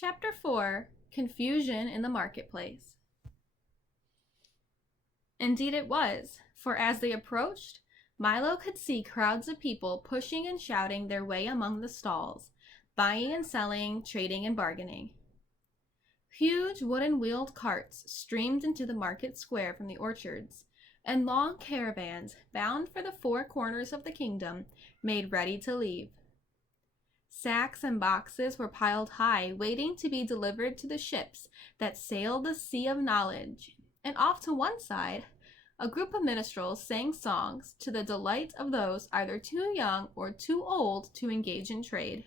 Chapter 4: Confusion in the Marketplace. Indeed it was, for as they approached, Milo could see crowds of people pushing and shouting their way among the stalls, buying and selling, trading and bargaining. Huge wooden-wheeled carts streamed into the market square from the orchards, and long caravans, bound for the four corners of the kingdom, made ready to leave. Sacks and boxes were piled high, waiting to be delivered to the ships that sailed the sea of knowledge, and off to one side, a group of minstrels sang songs to the delight of those either too young or too old to engage in trade.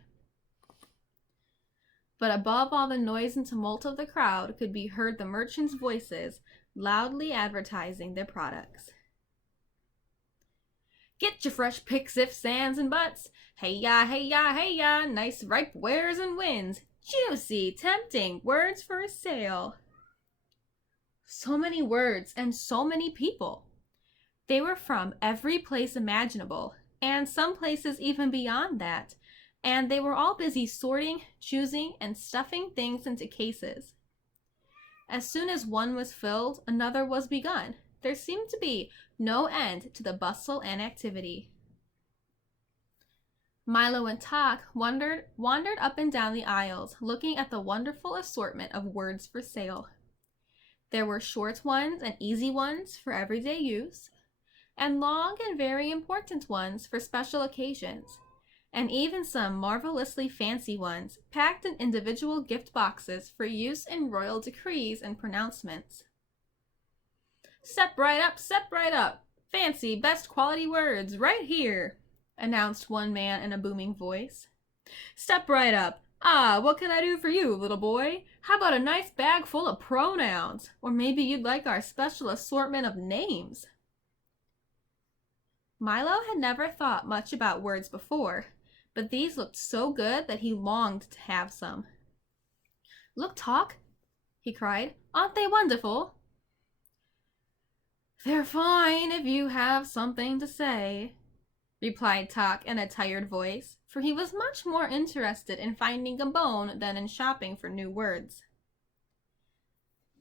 But above all the noise and tumult of the crowd could be heard the merchants' voices, loudly advertising their products. Get your fresh picks, ifs, ands, and buts. Hey-ya, hey-ya, hey-ya, nice ripe wares and wins. Juicy, tempting words for a sale. So many words and so many people. They were from every place imaginable, and some places even beyond that, and they were all busy sorting, choosing, and stuffing things into cases. As soon as one was filled, another was begun. There seemed to be no end to the bustle and activity. Milo and Tok wandered up and down the aisles, looking at the wonderful assortment of words for sale. There were short ones and easy ones for everyday use, and long and very important ones for special occasions, and even some marvelously fancy ones packed in individual gift boxes for use in royal decrees and pronouncements. Step right up, step right up. Fancy, best quality words, right here, announced one man in a booming voice. Step right up. Ah, what can I do for you, little boy? How about a nice bag full of pronouns? Or maybe you'd like our special assortment of names. Milo had never thought much about words before, but these looked so good that he longed to have some. Look, Tok, he cried. Aren't they wonderful? They're fine if you have something to say, replied Tok in a tired voice, for he was much more interested in finding a bone than in shopping for new words.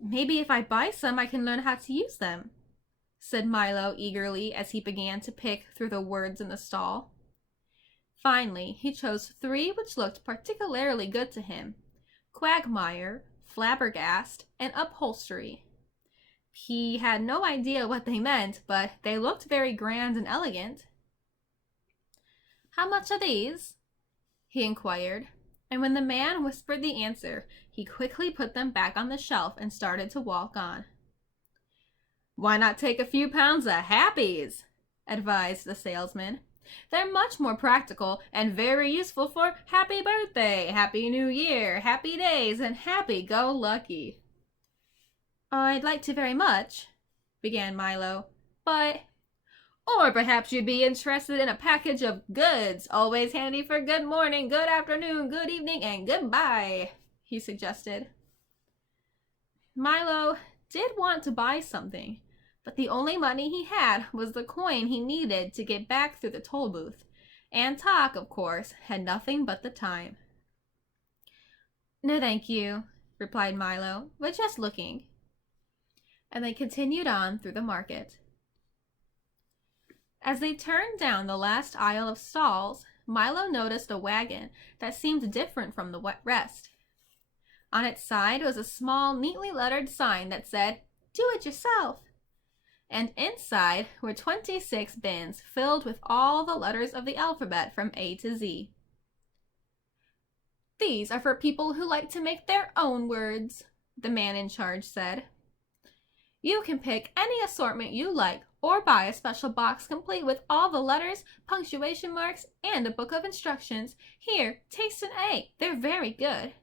Maybe if I buy some I can learn how to use them, said Milo eagerly as he began to pick through the words in the stall. Finally, he chose 3 which looked particularly good to him: quagmire, flabbergast, and upholstery. He had no idea what they meant, but they looked very grand and elegant. How much are these? He inquired, and when the man whispered the answer, he quickly put them back on the shelf and started to walk on. Why not take a few pounds of happies? Advised the salesman. They're much more practical and very useful for happy birthday, happy new year, happy days, and happy-go-lucky. I'd like to very much, began Milo, but... Or perhaps you'd be interested in a package of goods, always handy for good morning, good afternoon, good evening, and goodbye, he suggested. Milo did want to buy something, but the only money he had was the coin he needed to get back through the toll booth, and Tok, of course, had nothing but the time. No, thank you, replied Milo, but just looking. And they continued on through the market. As they turned down the last aisle of stalls, Milo noticed a wagon that seemed different from the rest. On its side was a small, neatly lettered sign that said, "Do it yourself," and inside were 26 bins filled with all the letters of the alphabet from A to Z. These are for people who like to make their own words, the man in charge said. You can pick any assortment you like, or buy a special box complete with all the letters, punctuation marks, and a book of instructions. Here, taste an A. They're very good.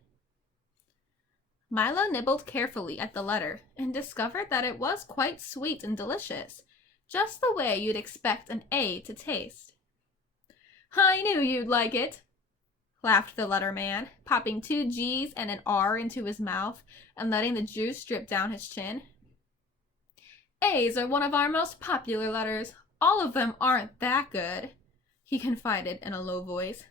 Milo nibbled carefully at the letter and discovered that it was quite sweet and delicious, just the way you'd expect an A to taste. I knew you'd like it, laughed the letterman, popping 2 G's and an R into his mouth and letting the juice drip down his chin. A's are one of our most popular letters. All of them aren't that good, he confided in a low voice.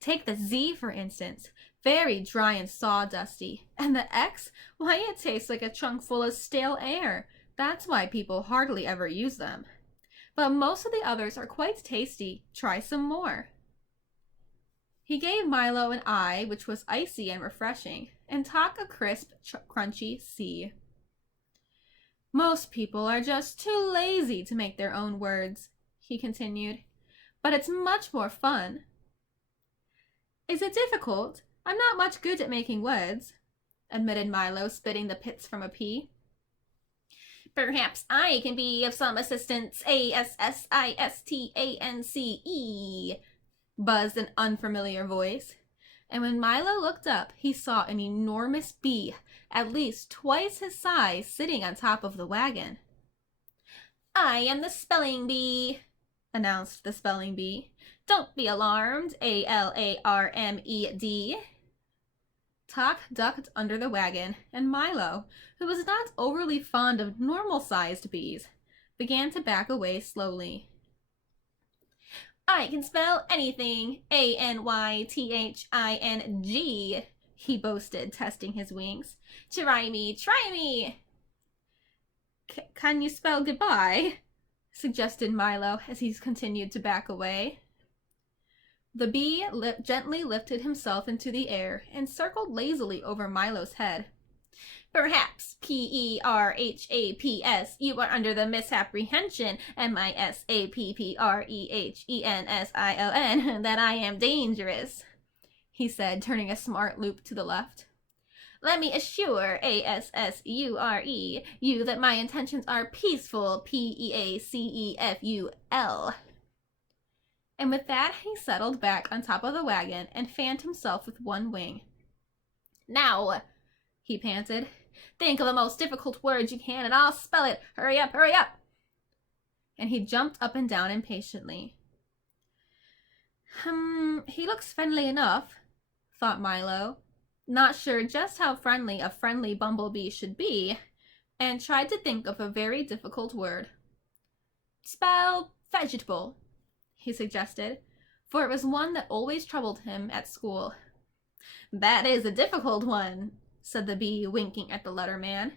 Take the Z, for instance. Very dry and sawdusty. And the X? Why, it tastes like a trunk full of stale air. That's why people hardly ever use them. But most of the others are quite tasty. Try some more. He gave Milo an I, which was icy and refreshing, and Tok a crisp, crunchy C. Most people are just too lazy to make their own words, he continued. But it's much more fun. Is it difficult? I'm not much good at making words, admitted Milo, spitting the pits from a pea. Perhaps I can be of some assistance. ASSISTANCE, buzzed an unfamiliar voice. And when Milo looked up, he saw an enormous bee, at least twice his size, sitting on top of the wagon. I am the spelling bee, announced the spelling bee. Don't be alarmed, ALARMED. Tok ducked under the wagon, and Milo, who was not overly fond of normal-sized bees, began to back away slowly. I can spell anything, ANYTHING, he boasted, testing his wings. Try me, try me. Can you spell goodbye? Suggested Milo as he continued to back away. The bee gently lifted himself into the air and circled lazily over Milo's head. Perhaps, PERHAPS, you are under the misapprehension, MISAPPREHENSILN, that I am dangerous, he said, turning a smart loop to the left. Let me assure ASSURE you that my intentions are peaceful, PEACEFUL. And with that, he settled back on top of the wagon and fanned himself with one wing. Now, he panted, think of the most difficult word you can and I'll spell it. Hurry up, hurry up. And he jumped up and down impatiently. He looks friendly enough, thought Milo, not sure just how friendly a friendly bumblebee should be, and tried to think of a very difficult word. Spell vegetable, he suggested, for it was one that always troubled him at school. That is a difficult one, said the bee, winking at the letter man.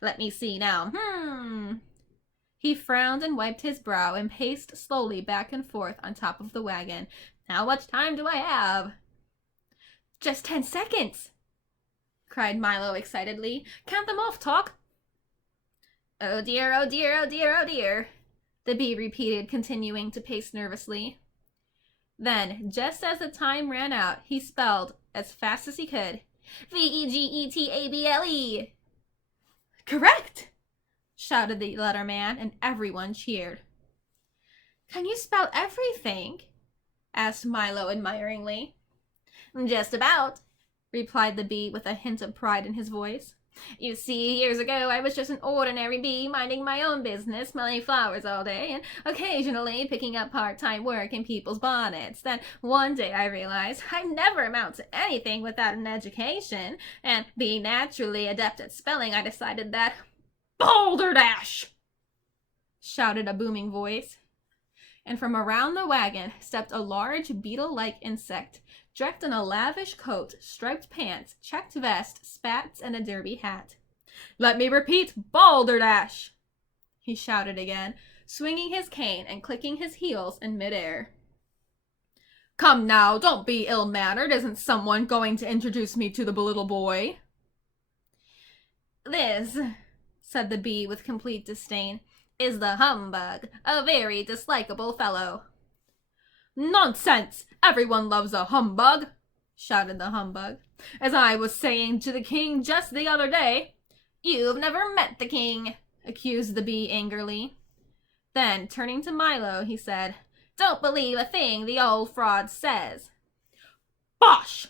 Let me see now. He frowned and wiped his brow and paced slowly back and forth on top of the wagon. How much time do I have? Just 10 seconds, cried Milo excitedly. Count them off, Tok. Oh dear, oh dear, oh dear, oh dear, the bee repeated, continuing to pace nervously. Then, just as the time ran out, he spelled, as fast as he could, VEGETABLE. Correct, shouted the letter man, and everyone cheered. Can you spell everything? Asked Milo admiringly. Just about, replied the bee with a hint of pride in his voice. You see, years ago I was just an ordinary bee minding my own business, smelling flowers all day, and occasionally picking up part-time work in people's bonnets. Then one day I realized I'd never amount to anything without an education, and being naturally adept at spelling, I decided that... Balderdash! Shouted a booming voice. And from around the wagon stepped a large beetle-like insect, dressed in a lavish coat, striped pants, checked vest, spats, and a derby hat. Let me repeat, balderdash! He shouted again, swinging his cane and clicking his heels in midair. Come now, don't be ill-mannered. Isn't someone going to introduce me to the little boy? This, said the bee with complete disdain, is the humbug, a very dislikable fellow. Nonsense! Everyone loves a humbug, shouted the humbug. As I was saying to the king just the other day. You've never met the king, accused the bee angrily. Then, turning to Milo, he said, Don't believe a thing the old fraud says. Bosh!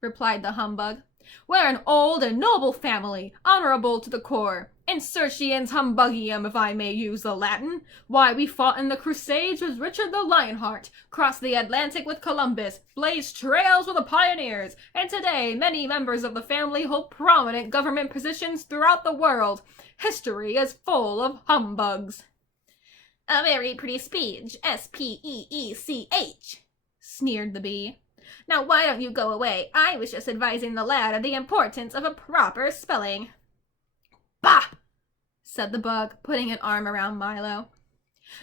replied the humbug. We're an old and noble family, honorable to the core. Insurciens humbugium, if I may use the Latin. Why, we fought in the Crusades with Richard the Lionheart, crossed the Atlantic with Columbus, blazed trails with the pioneers, and today many members of the family hold prominent government positions throughout the world. History is full of humbugs. A very pretty speech, SPEECH, sneered the bee. Now why don't you go away? I was just advising the lad of the importance of a proper spelling. Bah! Said the bug, putting an arm around Milo.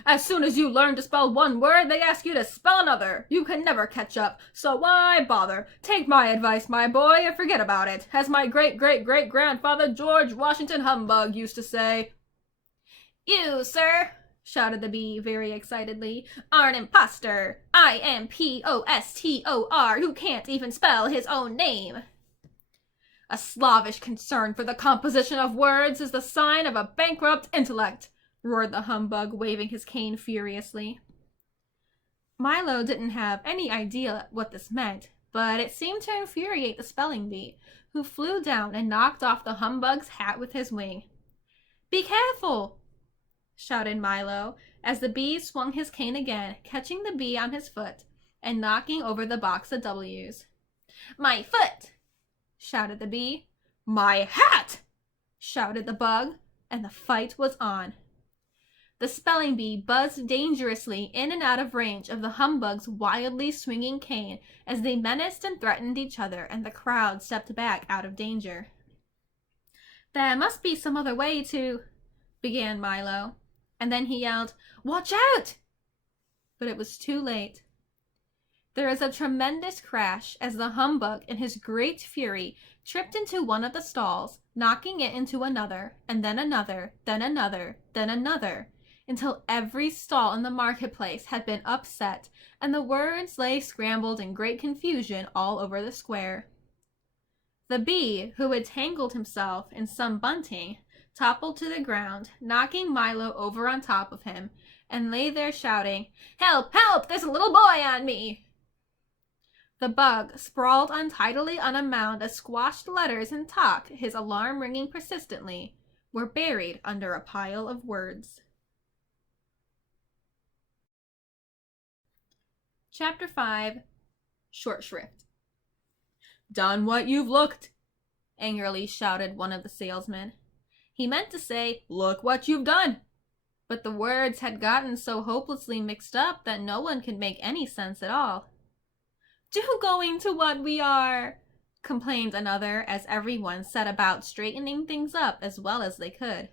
As soon as you learn to spell one word, they ask you to spell another. You can never catch up, so why bother? Take my advice, my boy, and forget about it, as my great-great-great-grandfather George Washington Humbug used to say. You, sir, shouted the bee very excitedly, are an impostor. I-M-P-O-S-T-O-R, who can't even spell his own name. A slavish concern for the composition of words is the sign of a bankrupt intellect, roared the humbug, waving his cane furiously. Milo didn't have any idea what this meant, but it seemed to infuriate the spelling bee, who flew down and knocked off the humbug's hat with his wing. Be careful! Shouted Milo, as the bee swung his cane again, catching the bee on his foot and knocking over the box of W's. My foot! Shouted the bee. My hat! Shouted the bug, and the fight was on. The spelling bee buzzed dangerously in and out of range of the humbug's wildly swinging cane as they menaced and threatened each other, and the crowd stepped back out of danger. There must be some other way to... began Milo, and then he yelled, Watch out! But it was too late. There was a tremendous crash as the humbug, in his great fury, tripped into one of the stalls, knocking it into another, and then another, then another, then another, until every stall in the marketplace had been upset, and the words lay scrambled in great confusion all over the square. The bee, who had tangled himself in some bunting, toppled to the ground, knocking Milo over on top of him, and lay there shouting, Help! Help! There's a little boy on me! The bug, sprawled untidily on a mound of squashed letters and talk, his alarm ringing persistently, were buried under a pile of words. Chapter 5. Short Shrift. Done what you've looked, angrily shouted one of the salesmen. He meant to say, Look what you've done, but the words had gotten so hopelessly mixed up that no one could make any sense at all. Do going to what we are, complained another as everyone set about straightening things up as well as they could.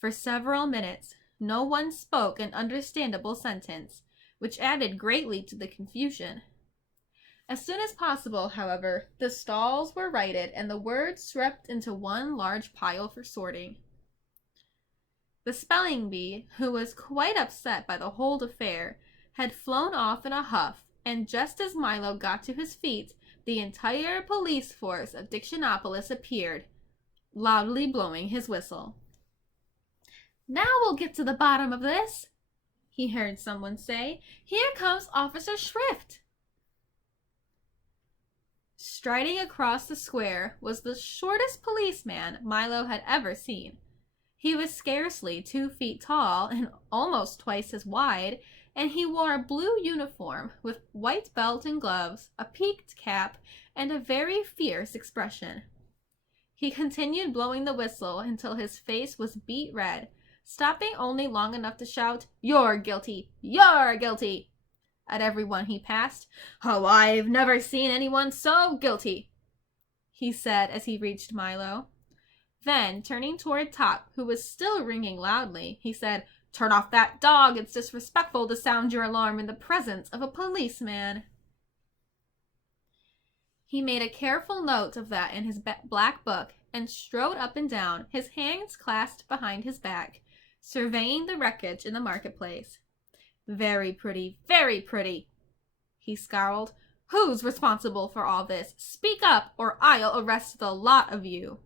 For several minutes, no one spoke an understandable sentence, which added greatly to the confusion. As soon as possible, however, the stalls were righted and the words swept into one large pile for sorting. The spelling bee, who was quite upset by the whole affair, had flown off in a huff, and just as Milo got to his feet, the entire police force of Dictionopolis appeared, loudly blowing his whistle. Now we'll get to the bottom of this, he heard someone say. Here comes Officer Shrift. Striding across the square was the shortest policeman Milo had ever seen. He was scarcely 2 feet tall and almost twice as wide, and he wore a blue uniform with white belt and gloves, a peaked cap, and a very fierce expression. He continued blowing the whistle until his face was beet red, stopping only long enough to shout, You're guilty! You're guilty! At everyone he passed. Oh, I've never seen anyone so guilty, he said as he reached Milo. Then, turning toward Top, who was still ringing loudly, he said, Turn off that dog. It's disrespectful to sound your alarm in the presence of a policeman. He made a careful note of that in his black book and strode up and down, his hands clasped behind his back, surveying the wreckage in the marketplace. Very pretty, he scowled. Who's responsible for all this? Speak up, or I'll arrest the lot of you.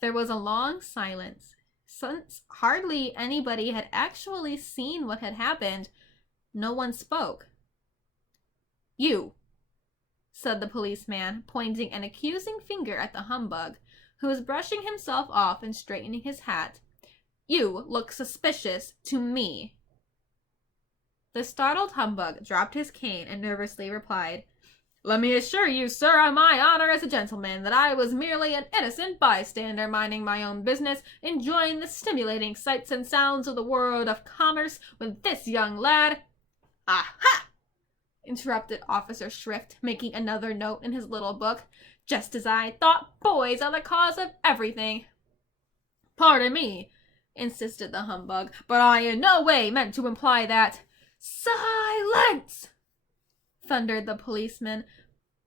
There was a long silence. Since hardly anybody had actually seen what had happened, no one spoke. You, said the policeman, pointing an accusing finger at the humbug, who was brushing himself off and straightening his hat. You look suspicious to me. The startled humbug dropped his cane and nervously replied, Let me assure you, sir, on my honor as a gentleman, that I was merely an innocent bystander minding my own business, enjoying the stimulating sights and sounds of the world of commerce when this young lad— Aha! interrupted Officer Shrift, making another note in his little book. "Just as I thought. Boys are the cause of everything." "Pardon me," insisted the humbug, "but I in no way meant to imply that—" "Silence!" thundered the policeman,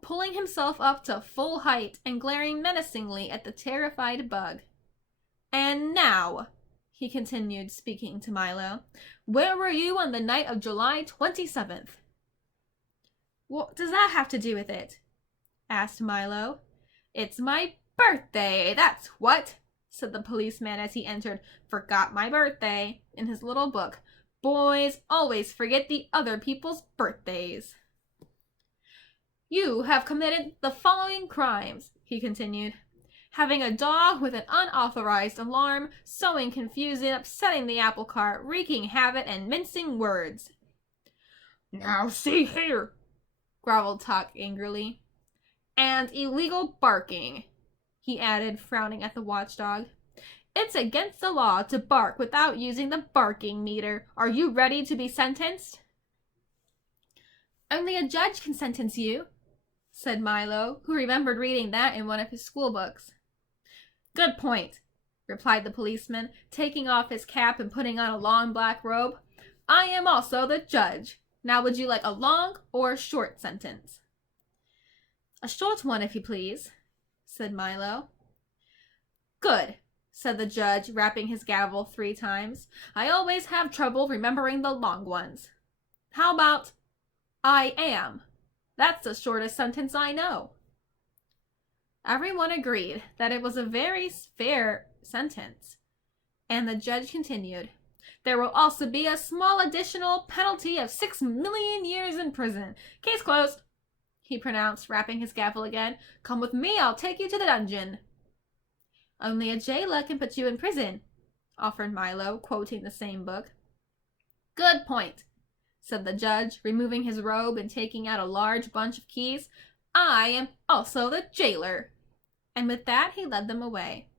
pulling himself up to full height and glaring menacingly at the terrified bug. "And now," he continued, speaking to Milo, "where were you on the night of July 27th? "What does that have to do with it?" asked Milo. "It's my birthday, that's what," said the policeman as he entered "Forgot my birthday" in his little book. "Boys always forget the other people's birthdays." "You have committed the following crimes," he continued. "Having a dog with an unauthorized alarm, sowing confusion, upsetting the apple cart, wreaking havoc, and mincing words." "Now see here," growled Tock angrily. "And illegal barking," he added, frowning at the watchdog. "It's against the law to bark without using the barking meter. Are you ready to be sentenced?" "Only a judge can sentence you," said Milo, who remembered reading that in one of his school books. "Good point," replied the policeman, taking off his cap and putting on a long black robe. "I am also the judge. Now would you like a long or short sentence?" "A short one, if you please," said Milo. "Good," said the judge, rapping his gavel 3 times. "I always have trouble remembering the long ones. How about I am? That's the shortest sentence I know." Everyone agreed that it was a very fair sentence, and the judge continued, "There will also be a small additional penalty of 6 million years in prison. Case closed," he pronounced, rapping his gavel again. "Come with me, I'll take you to the dungeon." "Only a jailer can put you in prison," offered Milo, quoting the same book. "Good point," said the judge, removing his robe and taking out a large bunch of keys. "I am also the jailer." And with that he led them away.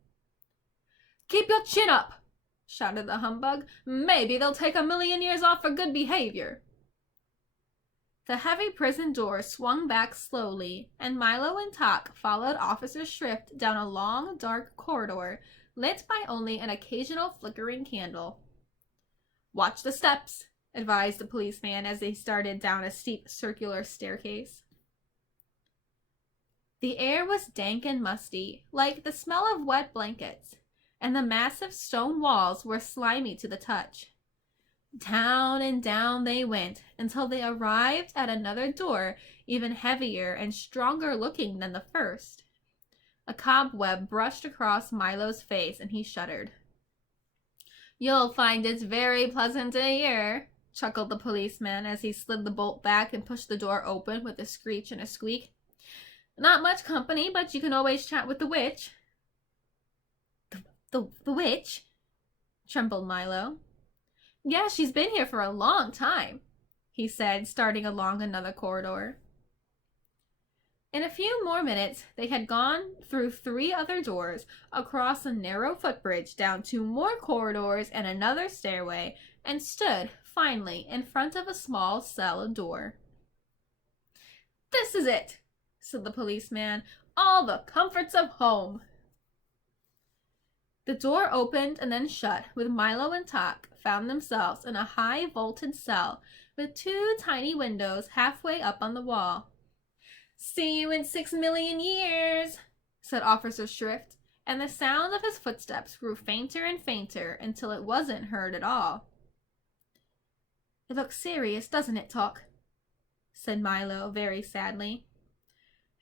"Keep your chin up," shouted the humbug. "Maybe they'll take 1 million years off for good behavior." The heavy prison door swung back slowly, and Milo and Tock followed Officer Shrift down a long, dark corridor, lit by only an occasional flickering candle. "Watch the steps," advised the policeman as they started down a steep circular staircase. The air was dank and musty, like the smell of wet blankets, and the massive stone walls were slimy to the touch. Down and down they went until they arrived at another door even heavier and stronger looking than the first. A cobweb brushed across Milo's face and he shuddered. "You'll find it very pleasant here," chuckled the policeman as he slid the bolt back and pushed the door open with a screech and a squeak. "Not much company, but you can always chat with the witch." The witch?" trembled Milo. "Yeah, she's been here for a long time," he said, starting along another corridor. In a few more minutes, they had gone through 3 other doors, across a narrow footbridge, down 2 more corridors and another stairway, and stood, finally, in front of a small cell door. "This is it," said the policeman. "All the comforts of home." The door opened and then shut, with Milo and Tock found themselves in a high vaulted cell with 2 tiny windows halfway up on the wall. "See you in 6 million years," said Officer Shrift, and the sound of his footsteps grew fainter and fainter until it wasn't heard at all. "It looks serious, doesn't it, Tock?" said Milo very sadly.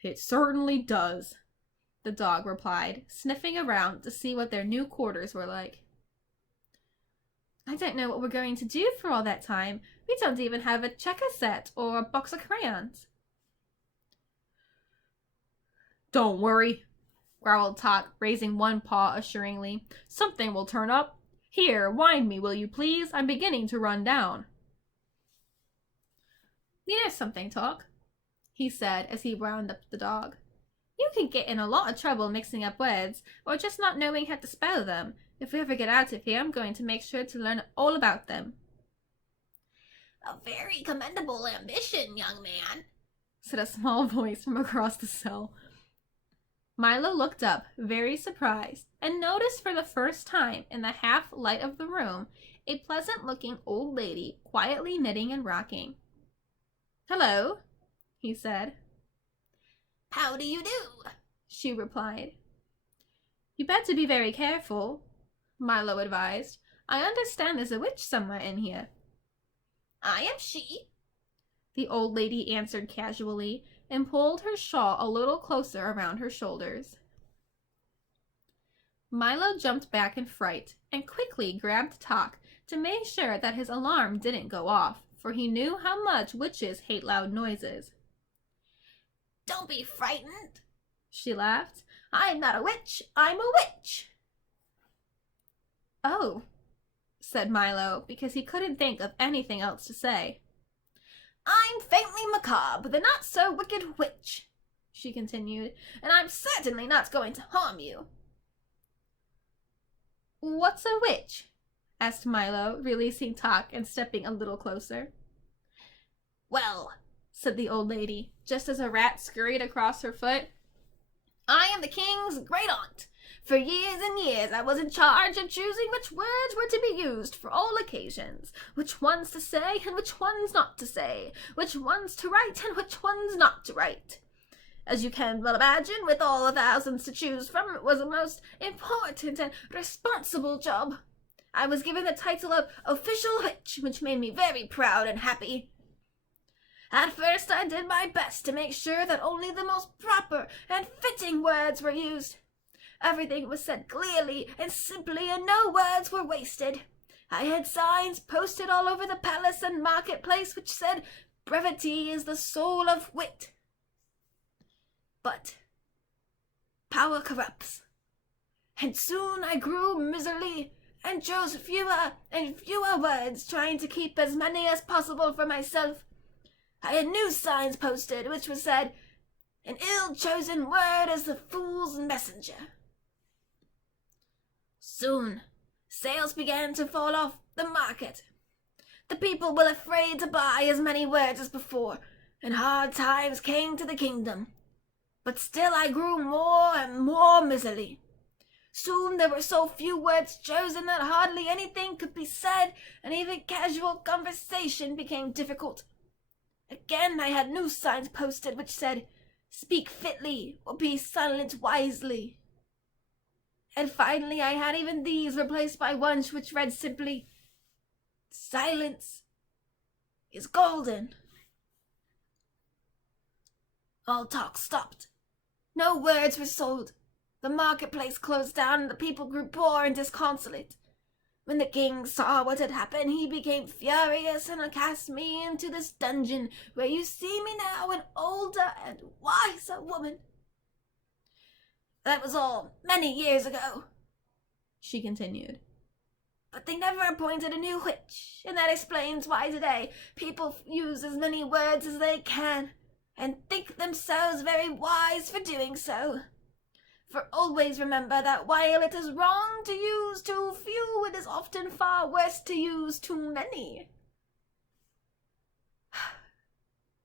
"It certainly does," the dog replied, sniffing around to see what their new quarters were like. "I don't know what we're going to do for all that time. We don't even have a checker set or a box of crayons." "Don't worry," growled Tock, raising one paw assuringly. "Something will turn up. Here, wind me, will you please? I'm beginning to run down." "You know something, Tock?" he said as he wound up the dog. "You can get in a lot of trouble mixing up words, or just not knowing how to spell them. If we ever get out of here, I'm going to make sure to learn all about them." "A very commendable ambition, young man," said a small voice from across the cell. Milo looked up, very surprised, and noticed for the first time in the half light of the room a pleasant-looking old lady quietly knitting and rocking. "Hello," he said. "How do you do?" she replied. "You better be very careful," Milo advised. "I understand there's a witch somewhere in here." "I am she," the old lady answered casually, and pulled her shawl a little closer around her shoulders. Milo jumped back in fright and quickly grabbed Tok to make sure that his alarm didn't go off, for he knew how much witches hate loud noises. "Don't be frightened," she laughed. "I'm not a witch, I'm a witch." "Oh," said Milo, because he couldn't think of anything else to say. "I'm faintly macabre, the not-so-wicked witch," she continued, "and I'm certainly not going to harm you." "What's a witch?" asked Milo, releasing Tok and stepping a little closer. "Well," said the old lady, just as a rat scurried across her foot, "I am the king's great-aunt. For years and years I was in charge of choosing which words were to be used for all occasions, which ones to say and which ones not to say, which ones to write and which ones not to write. As you can well imagine, with all the thousands to choose from, it was a most important and responsible job. I was given the title of Official Witch, which made me very proud and happy. At first I did my best to make sure that only the most proper and fitting words were used. Everything was said clearly and simply, and no words were wasted. I had signs posted all over the palace and marketplace which said, 'Brevity is the soul of wit.' But power corrupts, and soon I grew miserly and chose fewer and fewer words, trying to keep as many as possible for myself. I had new signs posted which was said, 'An ill-chosen word is the fool's messenger.' Soon, sales began to fall off the market. The people were afraid to buy as many words as before, and hard times came to the kingdom. But still I grew more and more miserly. Soon there were so few words chosen that hardly anything could be said, and even casual conversation became difficult. Again I had new signs posted which said, 'Speak fitly, or be silent wisely.' And finally I had even these replaced by ones which read simply, 'Silence is golden.' All talk stopped. No words were sold. The marketplace closed down, and the people grew poor and disconsolate. When the king saw what had happened, he became furious and cast me into this dungeon where you see me now, an older and wiser woman. That was all many years ago," she continued. "But they never appointed a new witch, and that explains why today people use as many words as they can, and think themselves very wise for doing so. For always remember that while it is wrong to use too few, it is often far worse to use too many."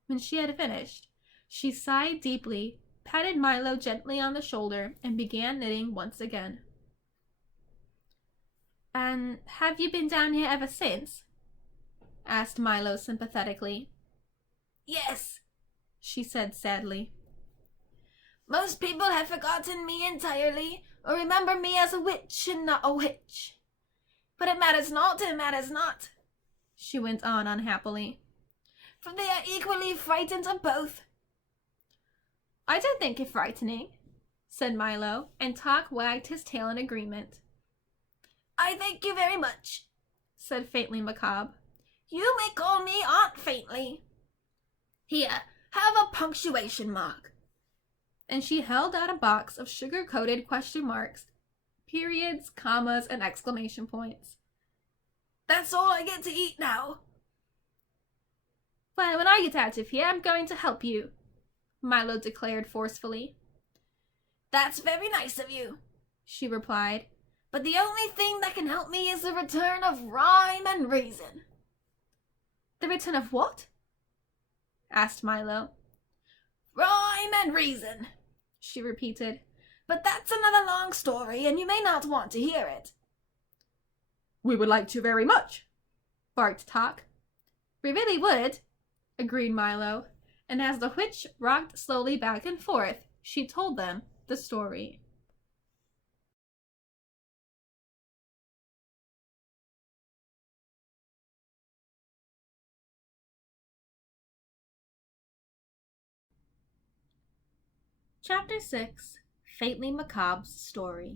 When she had finished, she sighed deeply, patted Milo gently on the shoulder, and began knitting once again. "And have you been down here ever since?" asked Milo sympathetically. "Yes," she said sadly. "Most people have forgotten me entirely, or remember me as a witch and not a witch. But it matters not, she went on unhappily, for they are equally frightened of both." "I don't think it frightening," said Milo, and Tok wagged his tail in agreement. "I thank you very much," said Faintly Macabre. "You may call me Aunt Faintly. Here, have a punctuation mark." And she held out a box of sugar-coated question marks, periods, commas, and exclamation points. "That's all I get to eat now." "Well, when I get out of here, I'm going to help you," Milo declared forcefully. "That's very nice of you," she replied, "but the only thing that can help me is the return of rhyme and reason." The return of what? Asked Milo. Rhyme and reason, she repeated. But that's another long story, and you may not want to hear it. We would like to very much, barked Tock. We really would, agreed Milo, and as the witch rocked slowly back and forth, she told them the story. Chapter 6, Faintly Macabre's Story.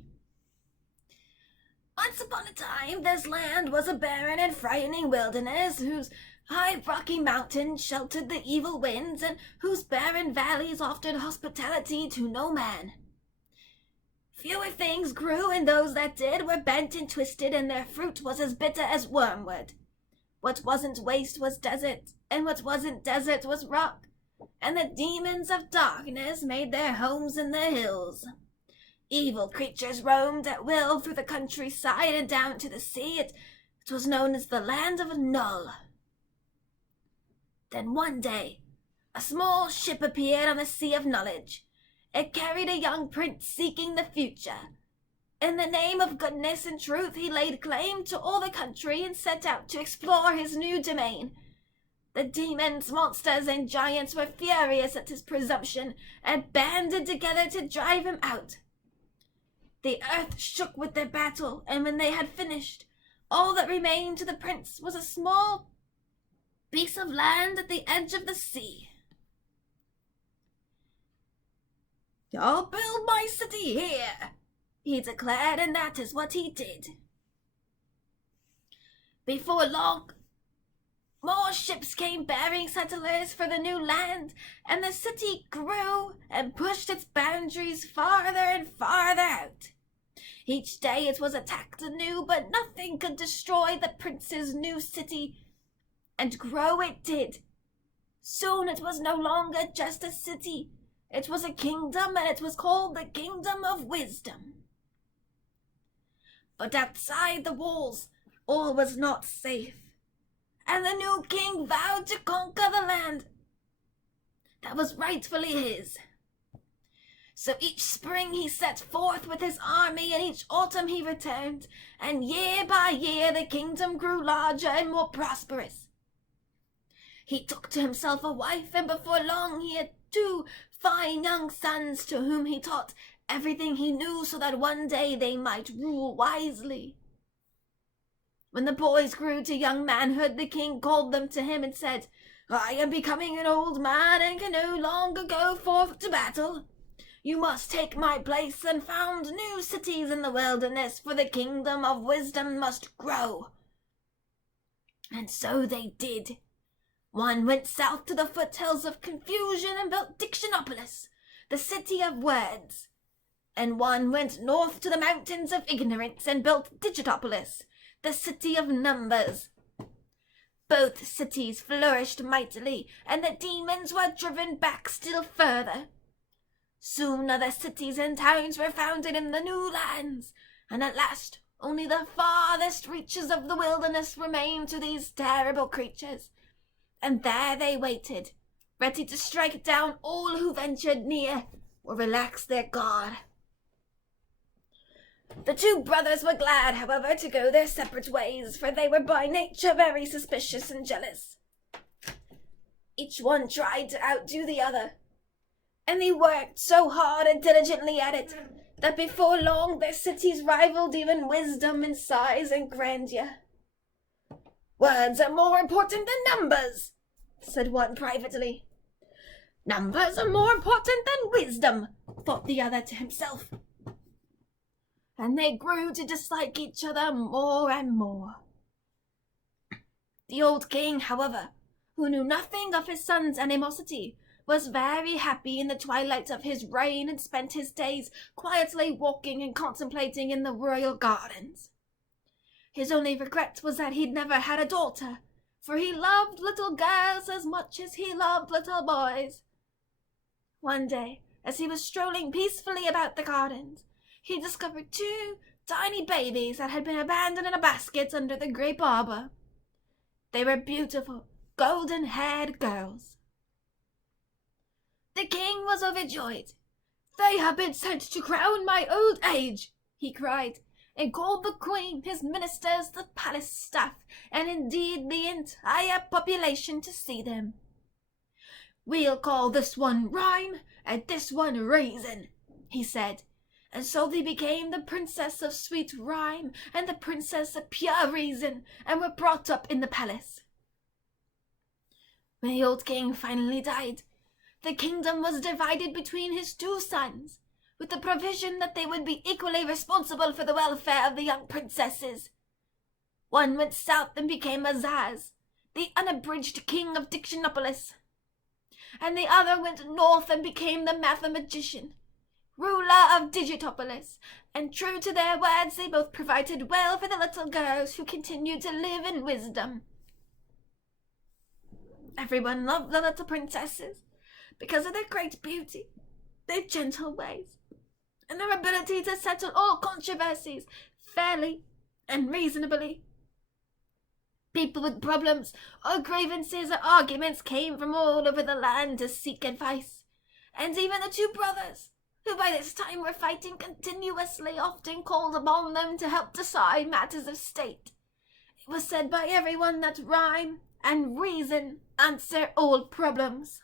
Once upon a time, this land was a barren and frightening wilderness whose high rocky mountains sheltered the evil winds and whose barren valleys offered hospitality to no man. Fewer things grew, and those that did were bent and twisted, and their fruit was as bitter as wormwood. What wasn't waste was desert, and what wasn't desert was rock, and the demons of darkness made their homes in the hills. Evil creatures roamed at will through the countryside and down to the sea. It was known as the Land of Null. Then one day, a small ship appeared on the Sea of Knowledge. It carried a young prince seeking the future. In the name of goodness and truth, he laid claim to all the country and set out to explore his new domain. The demons, monsters, and giants were furious at his presumption and banded together to drive him out. The earth shook with their battle, and when they had finished, all that remained to the prince was a small piece of land at the edge of the sea. "I'll build my city here," he declared, and that is what he did. Before long, more ships came bearing settlers for the new land, and the city grew and pushed its boundaries farther and farther out. Each day it was attacked anew, but nothing could destroy the prince's new city, and grow it did. Soon it was no longer just a city. It was a kingdom, and it was called the Kingdom of Wisdom. But outside the walls, all was not safe, and the new king vowed to conquer the land that was rightfully his. So each spring he set forth with his army, and each autumn he returned, and year by year the kingdom grew larger and more prosperous. He took to himself a wife, and before long he had 2 fine young sons to whom he taught everything he knew so that one day they might rule wisely. When the boys grew to young manhood, the king called them to him and said, "I am becoming an old man and can no longer go forth to battle. You must take my place and found new cities in the wilderness, for the Kingdom of Wisdom must grow." And so they did. One went south to the foothills of Confusion and built Dictionopolis, the city of words. And one went north to the mountains of Ignorance and built Digitopolis, the city of numbers. Both cities flourished mightily, and the demons were driven back still further. Soon other cities and towns were founded in the new lands, and at last only the farthest reaches of the wilderness remained to these terrible creatures. And there they waited, ready to strike down all who ventured near or relax their guard. The 2 brothers were glad, however, to go their separate ways, for they were by nature very suspicious and jealous. Each one tried to outdo the other, and they worked so hard and diligently at it that before long their cities rivaled even wisdom in size and grandeur. "Words are more important than numbers," said one privately. "Numbers are more important than wisdom," thought the other to himself. And they grew to dislike each other more and more. The old king, however, who knew nothing of his son's animosity, was very happy in the twilight of his reign and spent his days quietly walking and contemplating in the royal gardens. His only regret was that he'd never had a daughter, for he loved little girls as much as he loved little boys. One day, as he was strolling peacefully about the gardens, he discovered 2 tiny babies that had been abandoned in a basket under the grape arbor. They were beautiful, golden-haired girls. The king was overjoyed. "They have been sent to crown my old age," he cried, and called the queen, his ministers, the palace staff, and indeed the entire population to see them. "We'll call this one Rhyme and this one Reason," he said, and so they became the Princess of Sweet Rhyme and the Princess of Pure Reason, and were brought up in the palace. When the old king finally died, the kingdom was divided between his two sons, with the provision that they would be equally responsible for the welfare of the young princesses. One went south and became Azaz, the unabridged king of Dictionopolis, and the other went north and became the mathematician, ruler of Digitopolis, and true to their words they both provided well for the little girls who continued to live in wisdom. Everyone loved the little princesses because of their great beauty, their gentle ways, and their ability to settle all controversies fairly and reasonably. People with problems or grievances or arguments came from all over the land to seek advice, and even the two brothers, who by this time were fighting continuously, often called upon them to help decide matters of state. It was said by everyone that rhyme and reason answer all problems.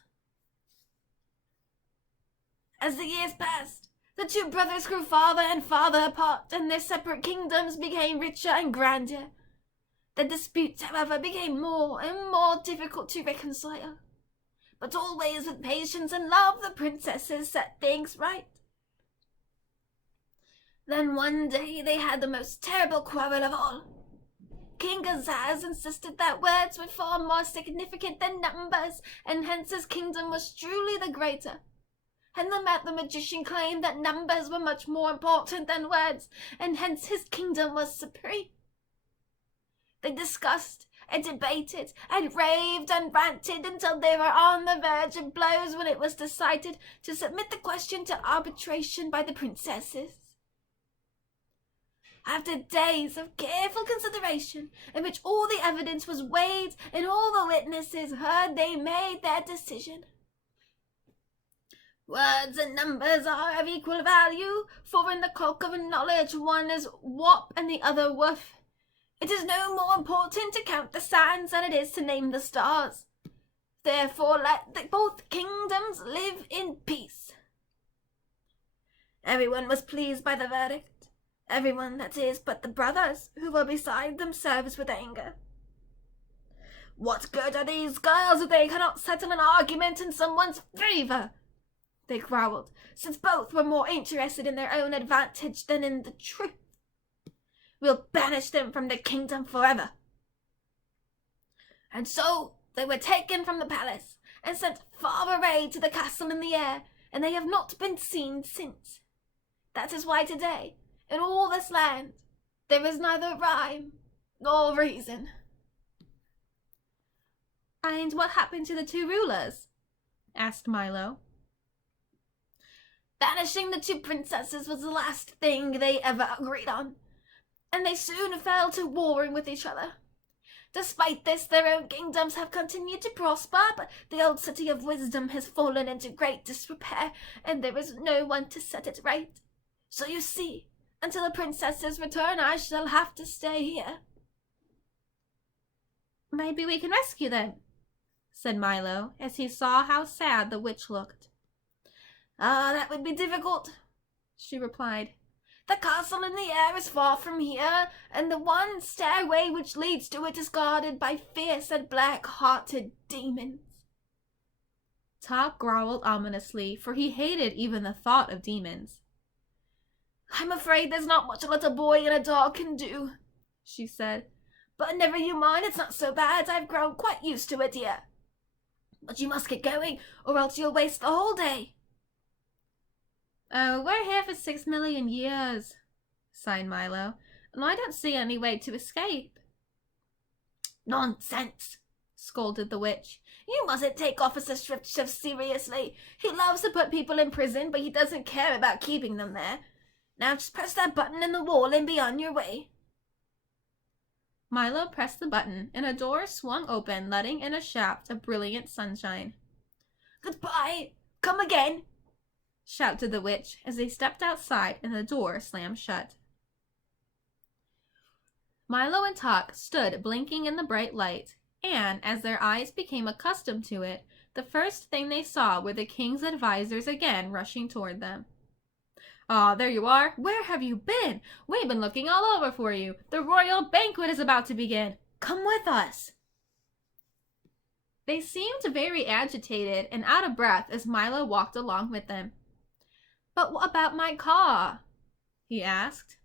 As the years passed, the two brothers grew farther and farther apart, and their separate kingdoms became richer and grander. The disputes, however, became more and more difficult to reconcile. But always with patience and love, the princesses set things right. Then one day they had the most terrible quarrel of all. King Azaz insisted that words were far more significant than numbers, and hence his kingdom was truly the greater. And the mathematician claimed that numbers were much more important than words, and hence his kingdom was supreme. They discussed and debated and raved and ranted until they were on the verge of blows, when it was decided to submit the question to arbitration by the princesses. After days of careful consideration, in which all the evidence was weighed and all the witnesses heard, they made their decision. Words and numbers are of equal value, for in the cloak of knowledge one is wop and the other woof. It is no more important to count the sands than it is to name the stars. Therefore let both kingdoms live in peace. Everyone was pleased by the verdict. Everyone, that is, but the brothers, who were beside themselves with anger. "What good are these girls if they cannot settle an argument in someone's favor?" they growled, since both were more interested in their own advantage than in the truth. "We'll banish them from the kingdom forever." And so they were taken from the palace and sent far away to the castle in the air, and they have not been seen since. That is why today, in all this land, there is neither rhyme nor reason. "And what happened to the two rulers?" asked Milo. Banishing the two princesses was the last thing they ever agreed on, and they soon fell to warring with each other. Despite this, their own kingdoms have continued to prosper, but the old city of wisdom has fallen into great disrepair, and there is no one to set it right. So you see, until the princesses return, I shall have to stay here. "Maybe we can rescue them," said Milo, as he saw how sad the witch looked. That would be difficult," she replied. "The castle in the air is far from here, and the one stairway which leads to it is guarded by fierce and black-hearted demons." Top growled ominously, for he hated even the thought of demons. "I'm afraid there's not much a little boy and a dog can do," she said. "But never you mind, it's not so bad. I've grown quite used to it here. But you must get going, or else you'll waste the whole day." "Oh, we're here for 6 million years, sighed Milo, "and I don't see any way to escape." "Nonsense," scolded the witch. "You mustn't take Officer Swiftshove seriously. He loves to put people in prison, but he doesn't care about keeping them there. Now just press that button in the wall and be on your way." Milo pressed the button, and a door swung open, letting in a shaft of brilliant sunshine. "Goodbye! Come again!" shouted the witch as they stepped outside and the door slammed shut. Milo and Talk stood blinking in the bright light, and as their eyes became accustomed to it, the first thing they saw were the king's advisors again rushing toward them. "Ah, there you are! Where have you been? We've been looking all over for you. The royal banquet is about to begin. Come with us!" They seemed very agitated and out of breath as Milo walked along with them. "But what about my car?" he asked.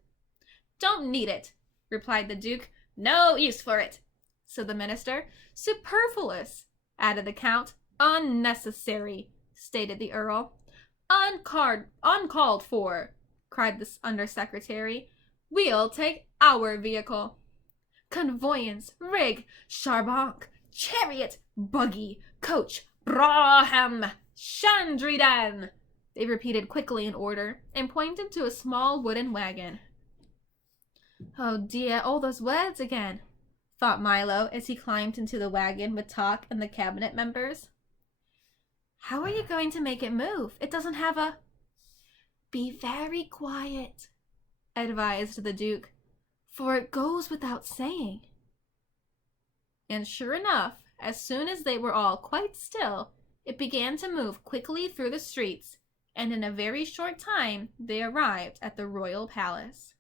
"Don't need it," replied the Duke. "No use for it," said the minister. "Superfluous," added the Count. "Unnecessary," stated the Earl. Uncalled for," cried the undersecretary. "We'll take our vehicle." "Convoyance, rig, charbonc, chariot, buggy, coach, brougham, chandridan," they repeated quickly in order, and pointed to a small wooden wagon. "Oh dear, all those words again," thought Milo as he climbed into the wagon with Talk and the cabinet members. "How are you going to make it move? It doesn't have a—" "Be very quiet," advised the Duke, "for it goes without saying." And sure enough, as soon as they were all quite still, it began to move quickly through the streets, and in a very short time they arrived at the royal palace.